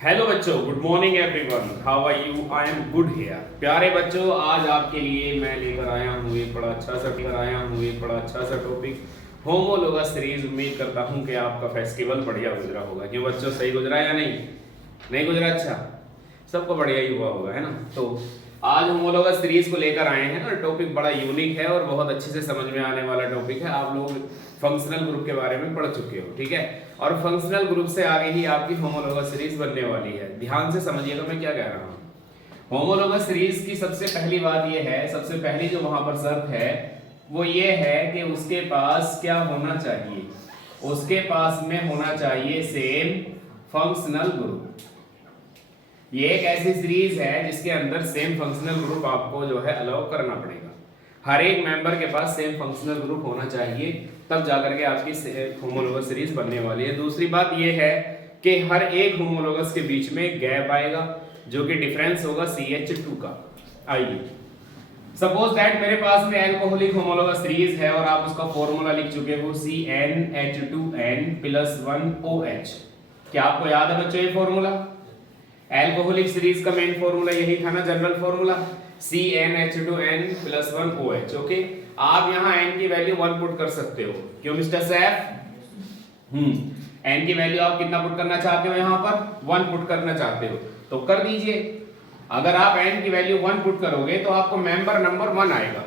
Hello बच्चों, good morning everyone, how are you? I am good here. प्यारे बच्चों, आज आपके लिए मैं लेकर आया हूँ एक बड़ा अच्छा सा टॉपिक, होमोलोगस सीरीज। उम्मीद करता हूँ कि आपका फेस्टिवल बढ़िया गुजरा होगा। क्यों बच्चों, सही गुजरा या नहीं गुजरा? अच्छा, सबको बढ़िया ही हुआ होगा, है ना। तो आज होमोलोगस सीरीज को लेकर आए हैं और टॉपिक बड़ा यूनिक है और बहुत अच्छे से समझ में आने वाला टॉपिक है। आप लोग फंक्शनल ग्रुप के बारे में पढ़ चुके हो, ठीक है, और फंक्शनल ग्रुप से आगे ही आपकी होमोलोगस सीरीज बनने वाली है। ध्यान से समझिएगा मैं क्या कह रहा हूँ। होमोलोगस सीरीज की सबसे पहली बात यह है, सबसे पहली जो वहां पर शर्त है वो ये है कि उसके पास क्या होना चाहिए, उसके पास में होना चाहिए सेम फंक्शनल ग्रुप। ये एक ऐसी सीरीज है जिसके अंदर सेम फंक्शनल ग्रुप आपको जो है अलाउ करना पड़ेगा। हर एक मेंबर के पास सेम फंक्शनल ग्रुप होना चाहिए, तब जाकर के आपकी होमोलोगस सीरीज बनने वाली है। दूसरी बात यह है कि हर एक होमोलोगस के बीच में गैप आएगा जो कि डिफरेंस होगा CH2 का। आइए सपोज दैट मेरे पास में एल्कोहलिक होमोलोगस सीरीज है और आप उसका फॉर्मूला लिख चुके हो CnH2n + 1OH। क्या आपको याद है बच्चों ये फॉर्मूला? एल्कोहलिक सीरीज का मेन फॉर्मूला यही था ना, general formula CnH2n + 1OH। Okay, आप यहाँ n की वैल्यू 1 पुट कर सकते हो। क्यों मिस्टर सैफ? n की वैल्यू आप कितना पुट करना चाहते हो? यहाँ पर 1 पुट करना चाहते हो तो कर दीजिए। अगर आप n की वैल्यू 1 पुट करोगे तो आपको मेंबर नंबर 1 आएगा,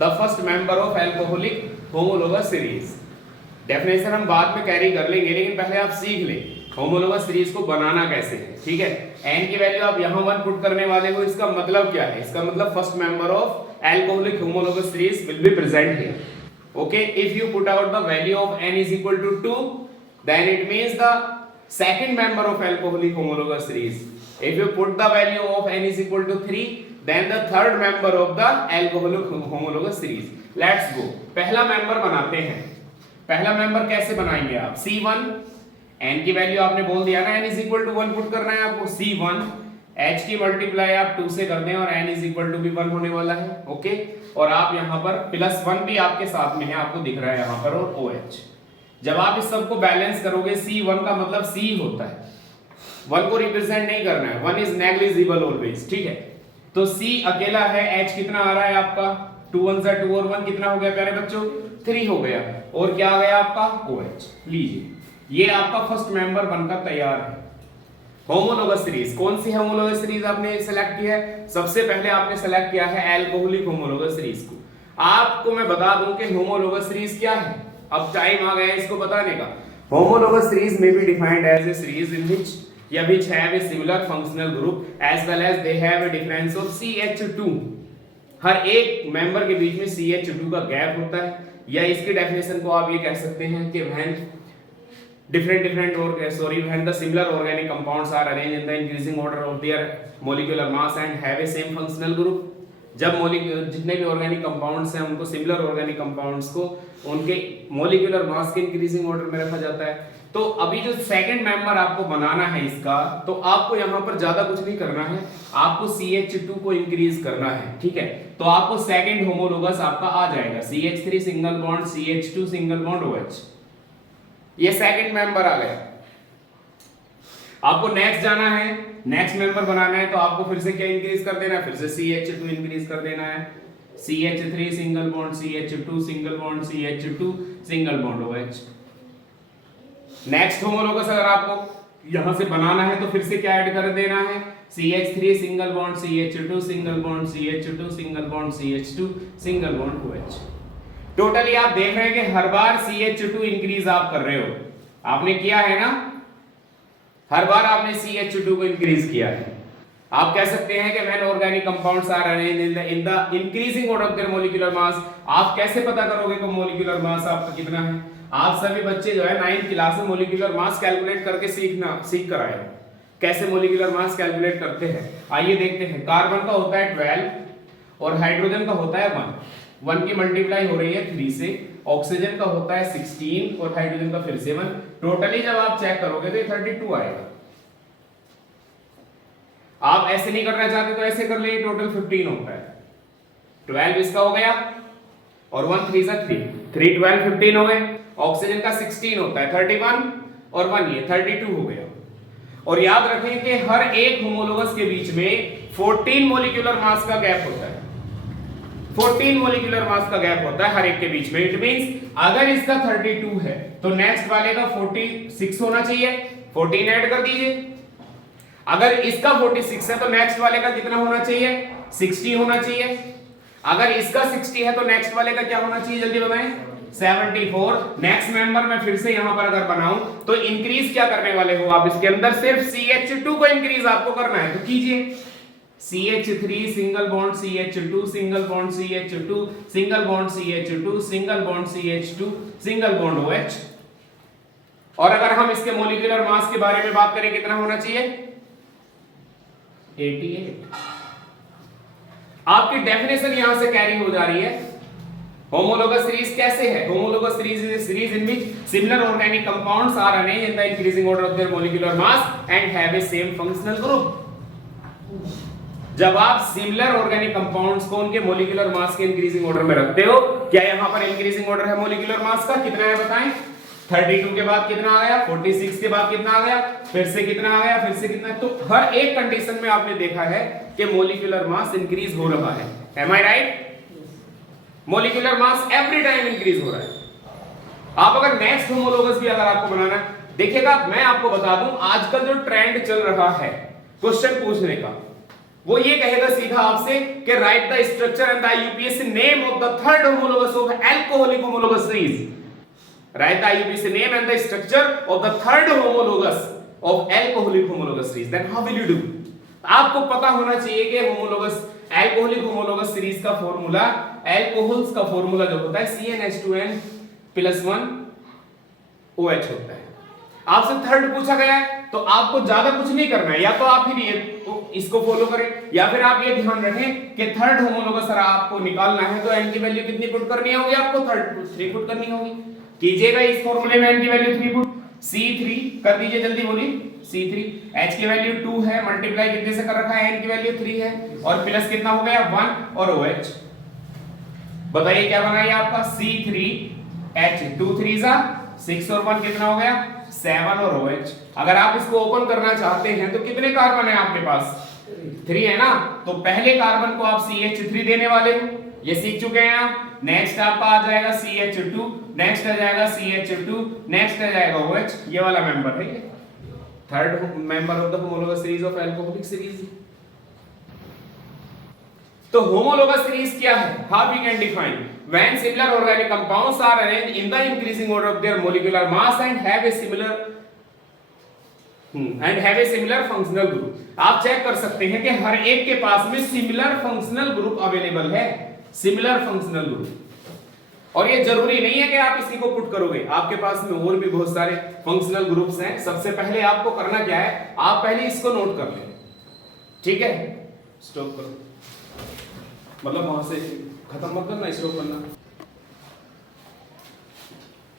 the first member of alcoholic homologous series. Definition हम बाद में कैरी कर लेंगे, लेकिन पहले आप सीख लें होमोलोगस सीरीज को बनाना कैसे है, ठीक है। n की वैल्यू आप यहाँ 1 पुट करने वाले हो, इसका मतलब क्या है? इसका मतलब first member of alcoholic homologous series will be present here. Okay, if you put out the value of n = 2, then it means the second member of alcoholic homologous series. If you put the value of n = 3, then the third member of the alcoholic homologous series. Let's go. पहला member बनाते हैं। पहला member कैसे बनाएंगे आप? C1, n की value आपने बोल दिया ना, n = 1 पुट करना है आपको। C1 h की मल्टीप्लाई आप 2 से कर दें और n = भी 1 होने वाला है। ओके, और आप यहाँ पर +1 भी आपके साथ में है, आपको दिख रहा है यहाँ पर, और OH। जब आप इस सब को बैलेंस करोगे, C1 का मतलब C होता है, 1 को रिप्रेजेंट नहीं करना है, 1 इज नेग्लिजिबल ऑलवेज, ठीक है। तो C अकेला है, H कितना आ रहा है आपका? 2 1 = 2 और 1 कितना हो गया प्यारे बच्चों? 3 हो गया। और क्या आ गया आपका? OH। लीजिए, ये आपका फर्स्ट मेंबर बनकर तैयार है। होमोलोगस सीरीज, कौन सी होमोलोगस सीरीज आपने सेलेक्ट किया है? सबसे पहले आपने सेलेक्ट किया है एल्कोहलिक होमोलोगस सीरीज को। आपको मैं बता दूं कि होमोलोगस सीरीज क्या है, अब टाइम आ गया इसको बताने का। होमोलोगस सीरीज में be defined as a series in which या which have a similar functional group as well as they have a difference of CH2। हर एक मेंबर के बीच में CH2 का गैप होता है, या इसकी डेफिनेशन को आप ये कह सकते हैं कि when when the similar organic compounds are arranged in the increasing order of their molecular mass and have a same functional group। जब जितने भी ऑर्गेनिक कंपाउंड्स हैं उनको सिमिलर ऑर्गेनिक कंपाउंड्स को उनके मोलिकुलर मास के इंक्रीजिंग ऑर्डर में रखा जाता है। तो अभी जो सेकंड मेंबर आपको बनाना है इसका, तो आपको यहाँ पर ज्यादा कुछ नहीं करना है, आपको CH2 को इंक्रीज करना है, ठीक है। तो आपको सेकंड होमोलोगस आपका आ जाएगा, CH3 single bond CH2 single bond OH। ये सेकंड मेंबर आ गया। आपको नेक्स्ट जाना है, नेक्स्ट मेंबर बनाना है, तो आपको फिर से क्या इंक्रीज कर देना है? फिर से CH2 इंक्रीज कर देना है, CH3 single bond CH2 single bond CH2 single bond OH। Next homologous अगर आपको यहां से बनाना है तो फिर से क्या ऐड कर देना है? CH3 single bond CH2 single bond CH2 single bond CH2 single bond OH। Totally आप देख रहे हैं कि हर बार CH2 इंक्रीज आप कर रहे हो, आपने किया है ना, हर बार आपने CH2 को इंक्रीज किया है। आप कह सकते हैं कि when organic compounds are arranged in the increasing order of their molecular mass। आप कैसे पता करोगे कि मोलिकुलर मास आपका कितना है? आप सभी बच्चे जो है 9th क्लास में मोलिकुलर मास कैलकुलेट करके सीख कर आए हो, कैसे मोलिकुलर मास कैलकुलेट करते हैं। आइए देखते हैं। कार्बन का होता है 12 और हाइड्रोजन का होता है 1 की मल्टीप्लाई हो रही है 3 से, ऑक्सीजन का होता है 16 और हाइड्रोजन का फिर से 1। टोटली जब आप चेक करोगे तो ये 32 आएगा। आप ऐसे नहीं करना चाहते तो ऐसे कर लिए, टोटल 15 होता है। 12 इसका हो गया और 1 3 सा 3 12 15 हो गए। ऑक्सीजन का 16 होता है 31 और 1 ये 32 हो गया। और याद रखें कि हर एक होमोलोगस के बीच में 14 मोलिकुलर मास का गैप होता है। 14 मोलिकुलर मास का गैप होता है हर एक के बीच में। इट मींस अगर इसका 32 है तो नेक्स्ट वाले का 46 होना चाहिए, 14 ऐड कर दीजिए। अगर इसका 46 है तो नेक्स्ट वाले का कितना होना चाहिए, 60 होना चाहिए। अगर इसका 60 है तो नेक्स्ट वाले का क्या होना चाहिए, जल्दी बताएं, 74। नेक्स्ट मेंबर में फिर से यहां पर अगर बनाऊं तो इंक्रीज क्या करने वाले हो आप इसके अंदर, सिर्फ CH2 को इंक्रीज आपको करना है, तो कीजिए। CH3 single bond CH2 single bond CH2 single bond CH2 single bond CH2 single bond OH। और अगर हम इसके मोलिकुलर मास के बारे में बात करें कितना होना चाहिए, 88। आपकी डेफिनेशन यहां से कैरी हो जा रही है। होमोलोगस सीरीज कैसे है, homologous series is a series in which similar organic compounds are arranged in the increasing order of their molecular mass and have a same functional group. जब आप सिमिलर ऑर्गेनिक कंपाउंड्स को उनके molecular mass के increasing order में रखते हो, क्या यहां पर इंक्रीजिंग ऑर्डर है मोलिकुलर मास का, कितना है बताएं, 32 के बाद कितना आ गया, 46 के बाद कितना आ गया, फिर से कितना आ गया, फिर से कितना। तो हर एक कंडीशन में आपने देखा है कि मोलिकुलर मास इंक्रीज हो रहा है। Am I right? Molecular mass every time increase हो रहा है। आप अगर नेक्स्ट होमोलोगस भी अगर आपको बनाना है, देखिएगा मैं आपको बता दूं, आजकल जो ट्रेंड चल रहा है क्वेश्चन पूछने का, वो ये कहेगा सीधा आपसे कि right the structure and the IUPAC name of the third homologous of alcoholic homologous series. Write the IUPAC name and the structure of the third homologous of alcoholic homologous series. Then how will you do? आपको पता होना चाहिए कि homologous alcoholic homologous series का formula, alcohols का formula जो होता है CnH2n+1 OH होता है। आपसे थर्ड पूछा गया है तो आपको ज्यादा कुछ नहीं करना है, या तो आप फिर ये इसको फॉलो करें, या फिर आप ये ध्यान रखें कि थर्ड होमोलोगस अगर आपको निकालना है तो n की वैल्यू कितनी पुट करनी होगी, आपको 3 पुट करनी होगी। कीजिएगा इस फॉर्मूले में n की वैल्यू 3 पुट, C3 कर दीजिए, जल्दी बोलिए, C3। H की वैल्यू 2 है, मल्टीप्लाई कितने से कर रखा है, n की वैल्यू 3 है, और प्लस कितना हो गया 1 और OH। बताइए क्या बना ये आपका C3H, 2 3 6 और 1 कितना हो गया 7 और OH। अगर आप इसको ओपन करना चाहते हैं तो कितने कार्बन है आपके पास, 3 है ना, तो पहले कार्बन को आप CH3 देने वाले हो, ये सीख चुके हैं आप। नेक्स्ट आपका आ जाएगा CH2, नेक्स्ट आ जाएगा CH2, नेक्स्ट आ जाएगा OH। ये वाला मेंबर है ये third member of the homologous series of alcoholic series. तो होमोलोगस सीरीज क्या है, how we can define, when similar organic compounds are arranged in the increasing order of their molecular mass and have a similar functional group। आप check कर सकते हैं कि हर एक के पास में सिमिलर फंक्शनल ग्रुप अवेलेबल है, सिमिलर फंक्शनल ग्रुप। और ये जरूरी नहीं है कि आप इसी को पुट करोगे, आपके पास में और भी बहुत सारे फंक्शनल ग्रुप्स हैं। सबसे पहले आपको करना क्या है, आप पहले इसको नोट कर लें, ठीक है, स्टॉप करो, मतलब वहां से खत्म मत करना, स्टॉप करना।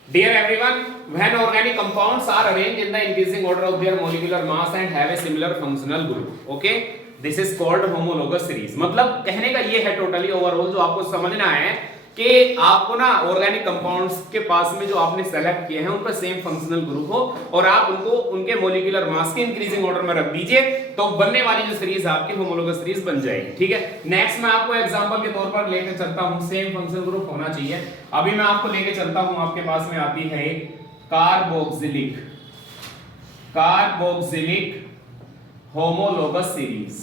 Dear everyone, when organic compounds are arranged in the increasing order of their molecular mass and have a similar functional group, okay, this is called homologous series। मतलब कहने का ये है टोटली ओवरऑल जो आपको समझना है कि आपको ना ऑर्गेनिक कंपाउंड्स के पास में जो आपने सेलेक्ट किए हैं उनका सेम फंक्शनल ग्रुप हो और आप उनको उनके मोलिकुलर मास के इंक्रीजिंग ऑर्डर में रख दीजिए, तो बनने वाली जो सीरीज आपकी होमोलोगस सीरीज बन जाएगी, ठीक है। नेक्स्ट मैं आपको एग्जांपल के तौर पर लेके चलता हूं, सेम फंक्शनल ग्रुप होना चाहिए। अभी मैं आपको लेके चलता हूं, आपके पास में आती है carboxylic homologous series,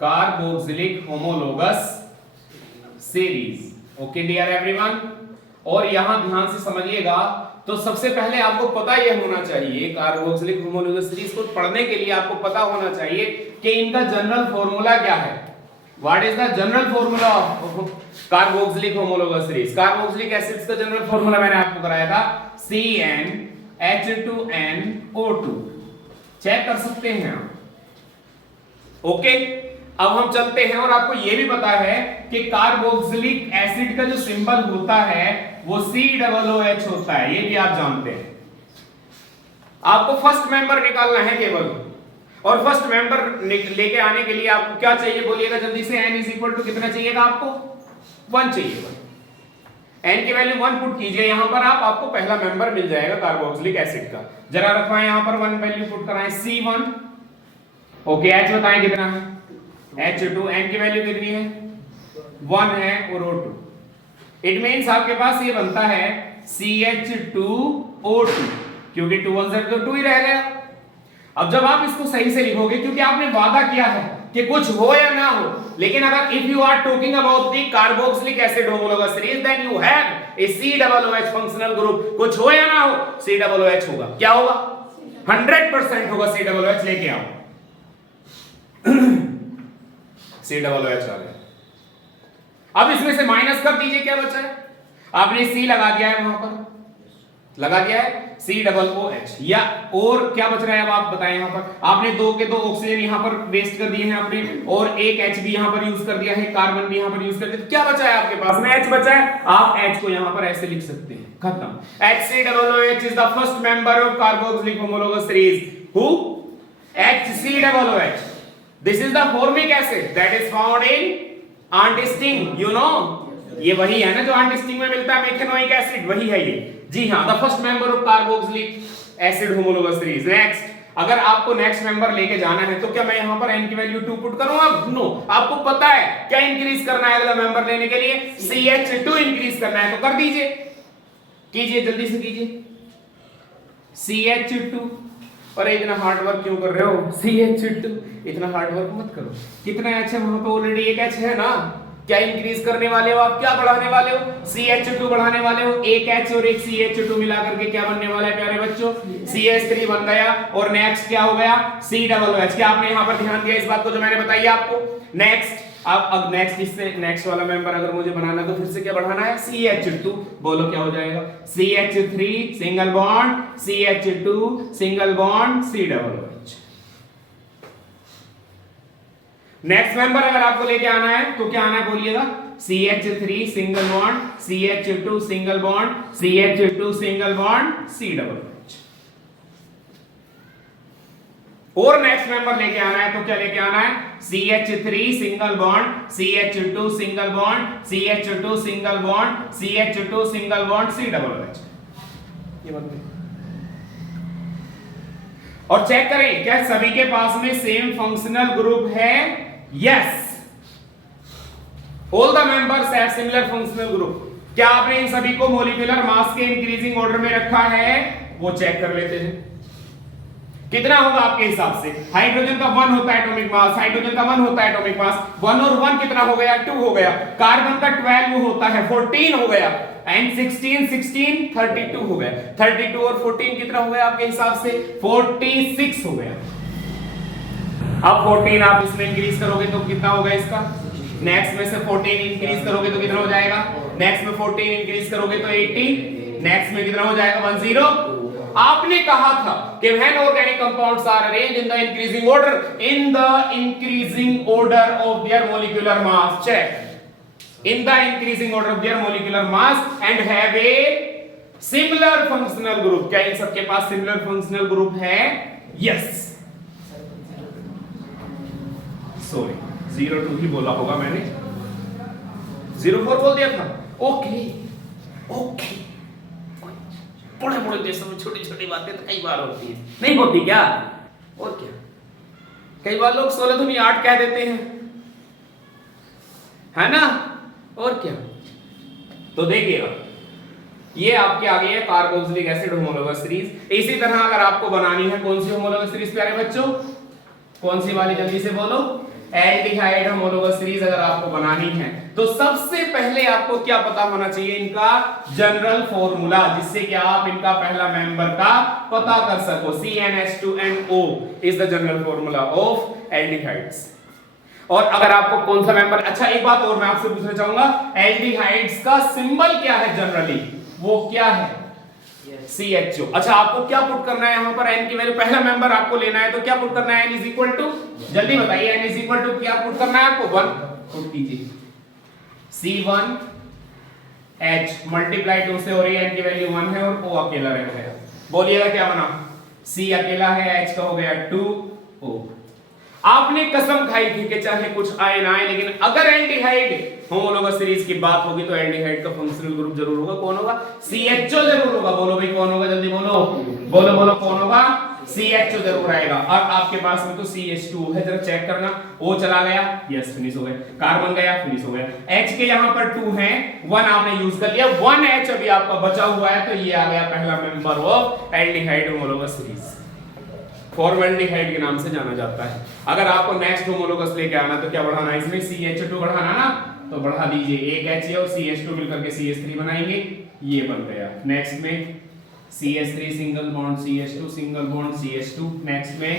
carboxylic homologous series. Okay dear everyone, और यहां ध्यान से समझिएगा, तो सबसे पहले आपको पता यह होना चाहिए, कार्बोक्सिलिक होमोलोगस सीरीज को पढ़ने के लिए आपको पता होना चाहिए कि इनका जनरल फॉर्मूला क्या है। What is the general formula of carboxylic homologous series. Carboxylic acids का जनरल फॉर्मूला मैंने आपको कराया था, CnH2nO2, चेक कर सकते हैं आप, ओके। अब हम चलते हैं और आपको यह भी पता है कि कार्बोक्सिलिक एसिड का जो सिंबल होता है वो COOH होता है, ये भी आप जानते हैं। आपको फर्स्ट मेंबर निकालना है केवल, और फर्स्ट मेंबर लेके आने के लिए आपको क्या चाहिए बोलिएगा जल्दी से, n इज इक्वल टू कितना चाहिएगा आपको, 1 चाहिएगा। n की वैल्यू 1 पुट कीजिए यहां पर आप, आपको पहला मेंबर मिल जाएगा कार्बोक्सिलिक एसिड का। जरा रखवाएं यहां पर 1 वैल्यू पुट कराएं C1। ओके, H बताएं कितना है, H2। n की वैल्यू कितनी है, 1 है और O2। इट मींस आपके पास ये बनता है CH2O2, क्योंकि 2 1 से तो 2 ही रह गया। अब जब आप इसको सही से लिखोगे, क्योंकि आपने वादा किया है कि कुछ हो या ना हो, लेकिन अगर if you are talking about the carboxylic acid homologous series then you have a COOH functional group. कुछ हो या ना हो COOH होगा। क्या होगा, 100% होगा COOH। लेके आओ COOH आ गया। अब इसमें से माइनस कर दीजिए, क्या बचा है, आपने C लगा दिया है, वहां पर लगा दिया है COOH, या और क्या बच रहा है अब आप बताएं। यहां पर आपने 2 के 2 ऑक्सीजन यहां पर वेस्ट कर दिए हैं आपने, और एक H भी यहां पर यूज कर दिया है, कार्बन भी यहां पर यूज कर दिया। तो क्या बचा है आपके पास में, H बचा है। आप H को यहां पर ऐसे लिख सकते हैं, खत्म। HCOOH is the first member of carboxylic homologous series. हु, HCOOH। This is the formic acid that is found in ant sting, you know, ये वही है ना जो एंटिस्टिंग में मिलता है, मेथेनोइक एसिड, वही है ये। जी हां, the first member of carboxylic acid homologous series. Next, अगर आपको नेक्स्ट मेंबर लेके जाना है तो क्या मैं यहां पर n की वैल्यू 2 पुट करूंगा? नो, आपको पता है क्या इंक्रीज करना है अगला मेंबर लेने के लिए, CH2 इंक्रीज करना है। तो कर दीजिए, कीजिए, जल्दी से कीजिए CH2। अरे इतना हार्ड वर्क क्यों कर रहे हो, CH2, इतना हार्ड वर्क मत करो। कितना H है वहां पे, ऑलरेडी एक H है ना। क्या इंक्रीज करने वाले हो आप, क्या बढ़ाने वाले हो, CH2 बढ़ाने वाले हो। एक H और एक CH2 मिला करके क्या बनने वाला है प्यारे बच्चों, CH3 बन गया। और नेक्स्ट क्या हो गया, COOH। क्या आपने यहां पर ध्यान दिया इस बात को जो मैंने बताई आपको। नेक्स्ट, अब नेक्स्ट, इससे नेक्स्ट वाला मेंबर अगर मुझे बनाना तो फिर से क्या बढ़ाना है, CH2। बोलो क्या हो जाएगा, CH3 single bond, CH2 single bond, COOH। Next member अगर आपको लेके आना है तो क्या आना है बोलिएगा, CH3 single bond, CH2 single bond, CH2 single bond, COOH। और नेक्स्ट मेंबर लेके आना है तो क्या लेके आना है, CH3 single bond, CH2 single bond, CH2 single bond, CH2 single bond, COOH। ये बात है। और चेक करें क्या सभी के पास में सेम फंक्शनल ग्रुप है, yes, all the members have similar functional group. क्या आपने इन सभी को मॉलिक्यूलर मास के इंक्रीजिंग ऑर्डर में रखा है, वो चेक कर लेते हैं। कितना होगा आपके हिसाब से, हाइड्रोजन का 1 होता है एटॉमिक मास, हाइड्रोजन का 1 होता है एटॉमिक मास, 1 और 1 कितना हो गया, 2 हो गया। कार्बन का 12 होता है, 14 हो गया, एंड 16 32 हो गया। 32 और 14 कितना हो गया आपके हिसाब से, 46 हो गया। अब 14 आप इसमें इंक्रीज करोगे तो कितना होगा इसका, नेक्स्ट में से 14 इंक्रीज करोगे तो कितना हो जाएगा, नेक्स्ट में 14 इंक्रीज करोगे तो 80, नेक्स्ट में कितना हो जाएगा 10। आपने कहा था कि when organic compounds are arranged in the increasing order, in the increasing order of their molecular mass, check, in the increasing order of their molecular mass and have a similar functional group। क्या इन सबके पास similar functional group है, yes। Sorry 02 ही बोला होगा मैंने, 04 बोल दिया था। Okay okay, बड़े बड़े देशों में छोटी छोटी बातें तो कई बार होती है, नहीं होती क्या, और क्या, कई बार लोग 16 दूनी 8 कह देते हैं, है ना, और क्या। तो देखिएगा ये आपके आगे है कार्बोक्सिलिक एसिड होमोलोगस सीरीज। इसी तरह अगर आपको बनानी है कौन सी होमोलोगस सीरीज प्यारे बच्चों, कौन सी वाली, जल्दी से बोलो, एल्डिहाइड होमोलोगस सीरीज अगर आपको बनानी है तो सबसे पहले आपको क्या पता होना चाहिए, इनका जनरल फॉर्मूला, जिससे कि आप इनका पहला मेंबर का पता कर सको। CnH2nO is the general formula of aldehydes. और अगर आपको कौन सा मेंबर, अच्छा एक बात और मैं आपसे पूछना चाहूंगा, एल्डिहाइड्स का सिंबल क्या है जनरली, वो क्या है, CHO। अच्छा आपको क्या पुट करना है यहां पर, n की वैल्यू, पहला मेंबर आपको लेना है तो क्या पुट करना है, n इज इक्वल टू, जल्दी बताइए, n इज इक्वल टू क्या पुट करना है आपको, 1 पुट कीजिए, C1H मल्टीप्लाई 2 से हो रही है, n की वैल्यू 1 है और O अकेला रह गया। बोलिएगा क्या बना, C अकेला है, H का हो गया 2O। आपने कसम खाई थी कि चाहे कुछ आए ना आए, लेकिन अगर एल्डिहाइड होमोलोगस सीरीज की बात होगी तो एल्डिहाइड का फंक्शनल ग्रुप जरूर होगा। कौन होगा? CHO जरूर होगा। बोलो भाई कौन होगा, जल्दी बोलो, बोलो बोलो कौन होगा? CHO जरूर आएगा। और आपके पास में तो CH2 है, जरा चेक करना। O चला गया, यस फिनिश हो गया। कार्बन गया, फिनिश हो गया। H के यहां पर 2 हैं, 1 आपने यूज कर लिया, 1 H अभी आपका बचा हुआ है, तो ये आ गया पहला member of aldehyde homologous series. Formaldehyde के नाम से जाना जाता है। अगर आपको नेक्स्ट होमोलोगस लेके आना तो क्या बढ़ाना है इसमें? CH2 बढ़ाना ना, तो बढ़ा दीजिए। एक H और CH2 मिलकर के CH3 बनाएंगे, ये बन गया। नेक्स्ट में CH3 single bond CH2 single bond CH2। Next में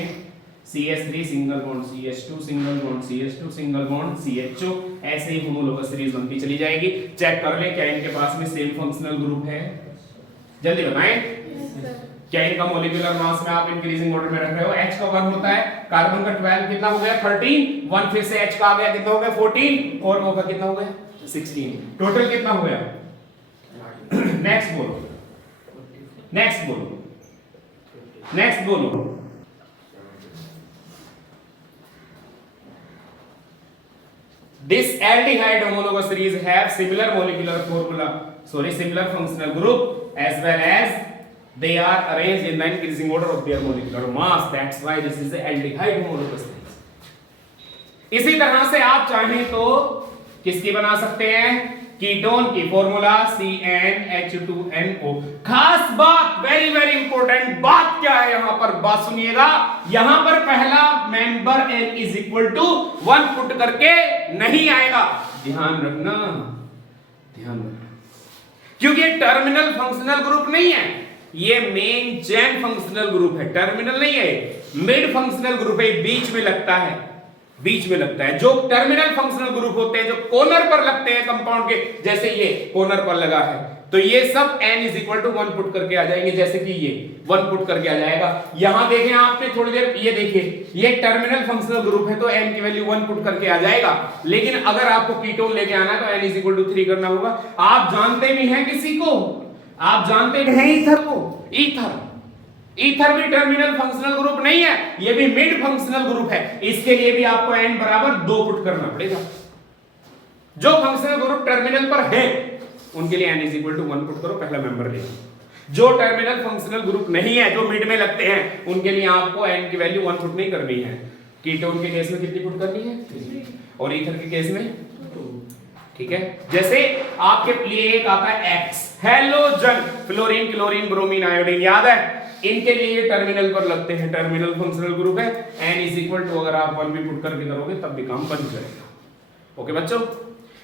CH3 single bond CH2 single bond CH2 single bond CHO। ऐसे ही होमोलोगस सीरीज बनती चली जाएगी। चेक कर ले क्या इनके पास में सेम फंक्शनल ग्रुप है, जल्दी बताएं। क्या इनका मॉलिक्यूलर मास में आप इंक्रीजिंग ऑर्डर में रख रहे हो? H का 1 होता है, कार्बन का 12 कितना हो गया? 13, 1 फिर से H का आ गया, कितना हो गया? 14, और O का कितना हो गया? 16। टोटल कितना हो गया? नेक्स्ट बोलो, नेक्स्ट बोलो, नेक्स्ट बोलो। This aldehyde homologous series have similar molecular formula, similar functional group, as well as they are arranged in the increasing order of their molecular mass. That's why this is the aldehyde homologous series. इसी तरह से आप चाहें तो किसकी बना सकते हैं? कीटोन की। Formula CnH2NO। खास बात, वेरी वेरी इंपॉर्टेंट बात क्या है यहां पर? बात सुनिएगा। यहां पर पहला member N is equal to 1 put करके नहीं आएगा, ध्यान रखना, ध्यान रखना, क्योंकि ये टर्मिनल फंक्शनल ग्रुप नहीं है, ये मेन चेन फंक्शनल ग्रुप है। टर्मिनल नहीं है, मिड फंक्शनल ग्रुप है, बीच में लगता है, बीच में लगता है। जो टर्मिनल फंक्शनल ग्रुप होते हैं, जो कॉर्नर पर लगते हैं कंपाउंड के, जैसे ये कॉर्नर पर लगा है, तो ये सब n is equal to 1 put करके आ जाएंगे। जैसे कि ये 1 पुट करके आ जाएगा। यहां देखें आपने थोड़ी देर, ये देखिए, ये टर्मिनल फंक्शनल ग्रुप है तो n की वैल्यू 1 पुट करके आ जाएगा। लेकिन अगर आपको कीटोन लेके आना है तो n इज इक्वल टू 3 करना होगा। आप जानते भी हैं किसी को, आप जानते हैं ईथर को। ईथर, ईथर भी टर्मिनल फंक्शनल ग्रुप नहीं है, ये भी मिड फंक्शनल ग्रुप है। इसके लिए भी आपको n बराबर 2 पुट करना पड़ेगा। जो फंक्शनल ग्रुप टर्मिनल पर है उनके लिए n is equal to 1 put करो, पहला मेंबर ले। जो टर्मिनल फंक्शनल ग्रुप नहीं है, जो मिड में लगते हैं, उनके लिए आपको n की वैल्यू 1 पुट नहीं करनी है। कीटोन के केस में कितनी पुट करनी है? 3। और ईथर के केस में 2। ठीक है। जैसे आपके लिए एक आता है X, halogen, fluorine, chlorine, bromine, iodine, याद है? इनके लिए ये टर्मिनल पर लगते हैं, टर्मिनल फंक्शनल ग्रुप है। n इज इक्वल टू, अगर आप 1 भी पुट करके करोगे तब भी काम बन जाएगा। ओके बच्चों,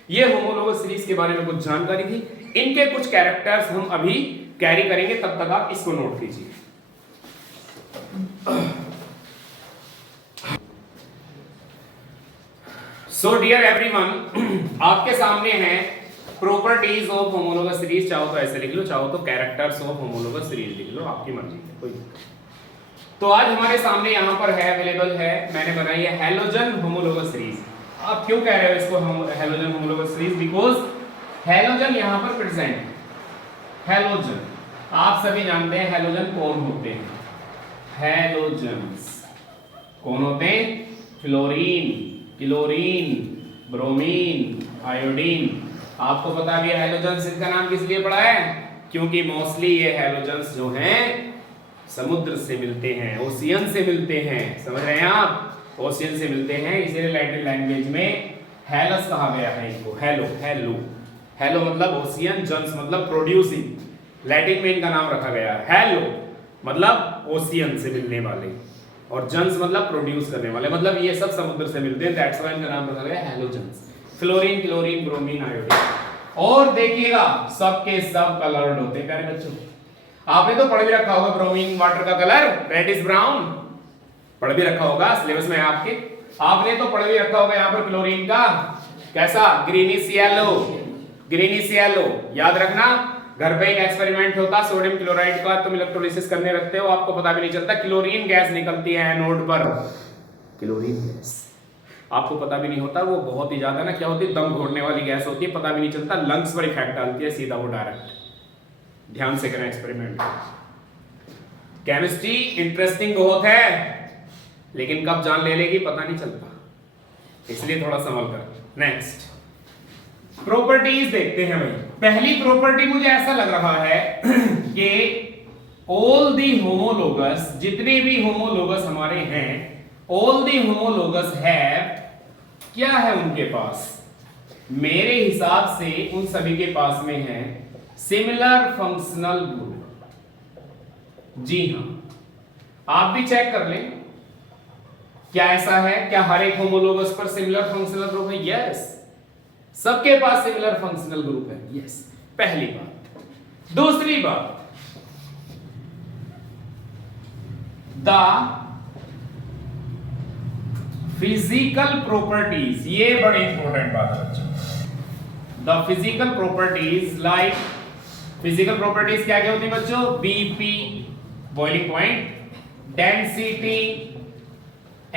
ये होमोलोगस सीरीज के बारे में कुछ जानकारी थी। इनके कुछ कैरेक्टर्स हम अभी कैरी करेंगे, तब तक आप इसको नोट कीजिए। सो डियर एवरीवन, आपके सामने है प्रॉपर्टीज ऑफ होमोलोगस सीरीज। चाहो तो ऐसे लिख लो, चाहो तो कैरेक्टर्स ऑफ होमोलोगस सीरीज लिख लो, आपकी मर्जी है, कोई। तो आज हमारे सामने यहां पर है, अवेलेबल है, मैंने बनाई है हैलोजन होमोलोगस सीरीज। आप क्यों कह रहे हो इसको halogen homologous series? Because halogen यहां पर प्रेजेंट है। हैलोजन, आप सभी जानते हैं हैलोजन कौन होते हैं? हैलोजन्स कौन होते हैं? Fluorine, chlorine, bromine, iodine. आपको पता भी है हैलोजन्स, इसका नाम किस लिए पड़ा है? क्योंकि मोस्टली ये हैलोजन्स जो हैं समुद्र से मिलते हैं, ओशियन से मिलते हैं। समझ रहे हैं आप? ओशियन से मिलते हैं, इसीलिए लैटिन लैंग्वेज में हैलस कहा गया है इनको। हेलो, हेलो, हेलो मतलब ओशियन, जन्स मतलब प्रोड्यूसिंग। लैटिन में इनका नाम रखा गया है। हेलो मतलब ओशियन से मिलने वाले, और जन्स मतलब प्रोड्यूस करने वाले, मतलब ये सब समुद्र से मिलते हैं। दैट्स व्हाई इनका नाम रखा गया halogens. Fluorine, chlorine, bromine, iodine. और देखिएगा सबके सब कलर्ड होते हैं प्यारे बच्चों। आपने तो पढ़ भी रखा होगा ब्रोमीन वाटर का कलर रेडिश ब्राउन, पढ़ भी रखा होगा, सिलेबस में आपके। आपने तो पढ़ भी रखा होगा यहाँ पर क्लोरीन का कैसा, ग्रीनिश येलो, ग्रीनिश येलो। याद रखना, घर पे एक एक्सपेरिमेंट होता सोडियम क्लोराइड का, तुम इलेक्ट्रोलिसिस करने रखते हो, आपको पता भी नहीं चलता क्लोरीन गैस निकलती है एनोड पर, क्लोरीन गैस। आपको पता भी नहीं होता, वो बहुत ही ज्यादा ना क्या होती है, दम घोटने वाली गैस होती है, पता भी नहीं चलता, लंग्स पर इफेक्ट डालती है सीधा वो डायरेक्ट। ध्यान से करें एक्सपेरिमेंट। केमिस्ट्री इंटरेस्टिंग बहुत है, लेकिन कब जान ले लेगी पता नहीं चलता, इसलिए थोड़ा संभल कर। नेक्स्ट प्रॉपर्टीज देखते हैं भाई। पहली प्रॉपर्टी मुझे ऐसा लग रहा है कि ऑल दी होमोलोगस, जितने भी होमोलोगस हमारे हैं, ऑल दी होमोलोगस हैव, क्या है उनके पास, मेरे हिसाब से उन सभी के पास में है सिमिलर फंक्शनल ग्रुप। जी हां, आप भी चेक कर लें, क्या ऐसा है, क्या हर एक होमोलोगस पर सिमिलर फंक्शनल ग्रुप है? यस, सबके पास सिमिलर फंक्शनल ग्रुप है। यस, पहली बात। दूसरी बात, द फिजिकल प्रॉपर्टीज, ये बड़ी इंपॉर्टेंट बात है बच्चों। The physical properties like, physical properties क्या क्या होती है बच्चों? BP boiling point, density,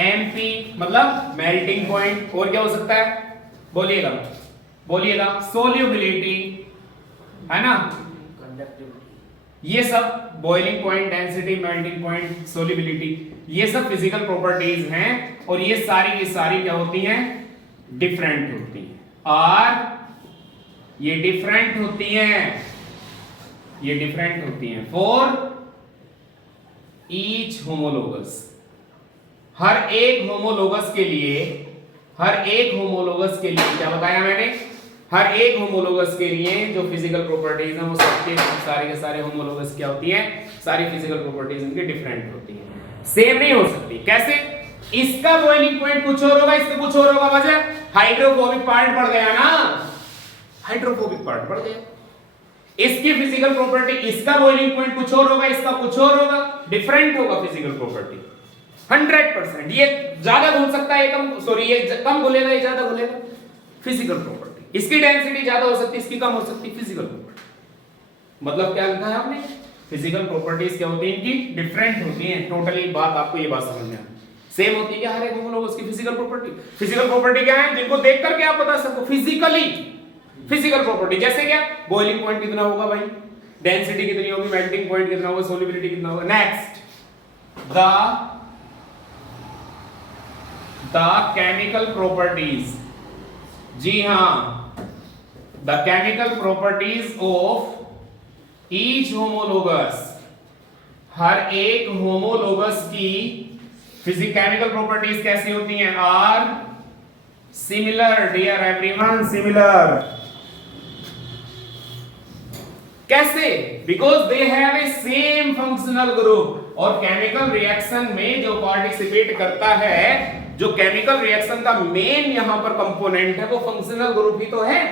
MP मतलब मेल्टिंग पॉइंट, और क्या हो सकता है? बोलिएगा बोलिएगा। सोल्यूबिलिटी, है ना, ये सब boiling point, density, melting point, solubility, ये सब फिजिकल प्रॉपर्टीज हैं, और ये सारी की सारी क्या होती हैं? डिफरेंट होती हैं, और ये डिफरेंट होती हैं, ये डिफरेंट होती हैं फॉर ईच होमोलोगस। हर एक होमोलोगस के लिए, हर एक होमोलोगस के लिए क्या बताया मैंने? हर एक होमोलोगस के लिए जो फिजिकल प्रॉपर्टीज हैं वो सबके सारे के सारे होमोलोगस क्या होती हैं? सारी फिजिकल प्रॉपर्टीज उनकी डिफरेंट होती हैं, सेम नहीं हो सकती। कैसे? इसका बॉइलिंग पॉइंट कुछ और होगा, इसका कुछ और होगा, वजह हाइड्रोफोबिक पार्ट बढ़ गया ना, हाइड्रोफोबिक पार्ट बढ़ गया। इसकी फिजिकल प्रॉपर्टी, इसका बॉइलिंग पॉइंट कुछ और होगा, इसका कुछ और होगा, डिफरेंट होगा फिजिकल प्रॉपर्टी 100%। ये ज्यादा घूम सकता है, कम, सॉरी ये कम घुलेगा, ये ज्यादा घुलेगा, फिजिकल प्रॉपर्टी। इसकी डेंसिटी ज्यादा हो सकती है, इसकी कम हो सकती है, फिजिकल प्रॉपर्टी। मतलब क्या लिखा है आपने? फिजिकल प्रॉपर्टीज क्या होती है? इनकी डिफरेंट होती हैं। टोटली बात आपको ये बात समझ में आए, सेम होती है क्या हर एक होमोलोगस की फिजिकल प्रॉपर्टी? फिजिकल प्रॉपर्टी क्या है जिनको देख करके आप बता सको फिजिकली? फिजिकल प्रॉपर्टी जैसे क्या? बॉइलिंग पॉइंट कितना होगा भाई, डेंसिटी कितनी होगी, मेल्टिंग पॉइंट कितना होगा, सोल्युबिलिटी कितना होगा। Next, the chemical properties. जी हां, the chemical properties of each homologous, हर एक होमोलोगस की केमिकल प्रॉपर्टीज कैसी होती हैं? Are similar, dear everyone, similar. कैसे? Because they have a same functional group. और केमिकल रिएक्शन में जो पार्टिसिपेट करता है, जो केमिकल रिएक्शन का मेन यहां पर कंपोनेंट है, वो फंक्शनल ग्रुप ही तो है,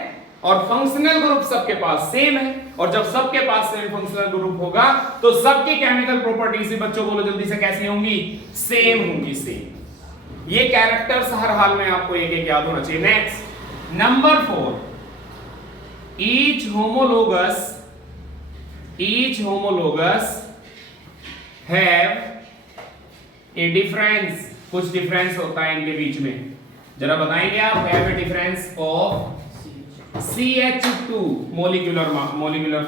और फंक्शनल ग्रुप सबके पास सेम है। और जब सबके पास सेम फंक्शनल ग्रुप होगा तो सबकी केमिकल प्रॉपर्टीज, बच्चों बोलो जल्दी से, कैसी होंगी? सेम होंगी, सेम। ये कैरेक्टर्स हर हाल में आपको एक एक याद होना चाहिए। Next, number 4, each homologous have a difference. कुछ डिफरेंस होता है इनके बीच में, जरा बताएंगे आप? Have a difference of CH2 molecular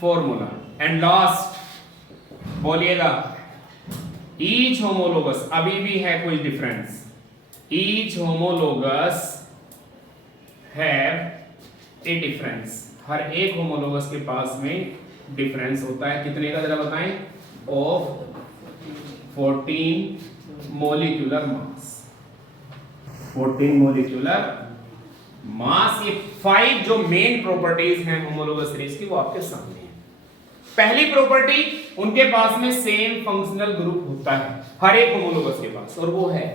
formula. And last बोलिएगा, ईच होमोलोगस, अभी भी है कुछ difference, each homologous have a difference. हर एक होमोलोगस के पास में डिफरेंस होता है, कितने का जरा बताएं? Of 14 molecular mass. 14 molecular mass. ये 5 जो मेन प्रॉपर्टीज हैं होमोलोगस सीरीज की, वो आपके सामने है। पहली प्रॉपर्टी, उनके पास में सेम फंक्शनल ग्रुप होता है हर एक होमोलोगस के पास, और वो है।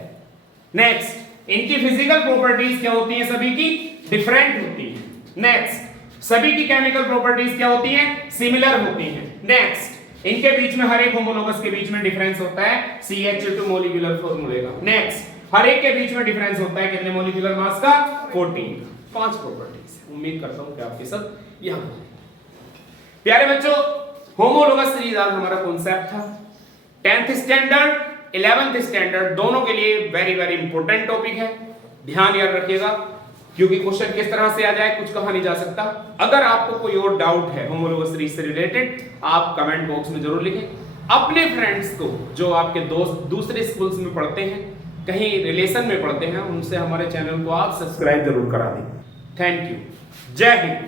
नेक्स्ट, इनकी फिजिकल प्रॉपर्टीज क्या होती हैं? सभी की डिफरेंट होती हैं। नेक्स्ट, सभी की केमिकल प्रॉपर्टीज क्या होती हैं? सिमिलर होती हैं। नेक्स्ट, इनके बीच में, हर एक होमोलोगस के बीच में डिफरेंस होता है CH2 मोलिकुलर फॉर्मूले का। नेक्स्ट, हर एक के बीच में डिफरेंस होता है कितने मोलिकुलर मास का? 14 का। 5 प्रॉपर्टीज। उम्मीद करता हूं कि आपके सब यहां पर। प्यारे बच्चों, होमोलोगस सीरीज आज हमारा कॉन्सेप्ट था। 10th स्टैंडर्ड, 11th स्टैंडर्ड दोनों के लिए वेरी वेरी इंपॉर्टेंट टॉपिक है, ध्यान याद रखिएगा। क्योंकि क्वेश्चन किस तरह से आ जाए कुछ कहा नहीं जा सकता। अगर आपको कोई और डाउट है होमोलोगस सीरीज से रिलेटेड, आप कमेंट बॉक्स में जरूर लिखें। अपने फ्रेंड्स को, जो आपके दोस्त दूसरे स्कूल्स में पढ़ते हैं, कहीं रिलेशन में पढ़ते हैं, उनसे हमारे चैनल को आप सब्सक्राइब जरूर करा दें। Thank you. जय हिंद।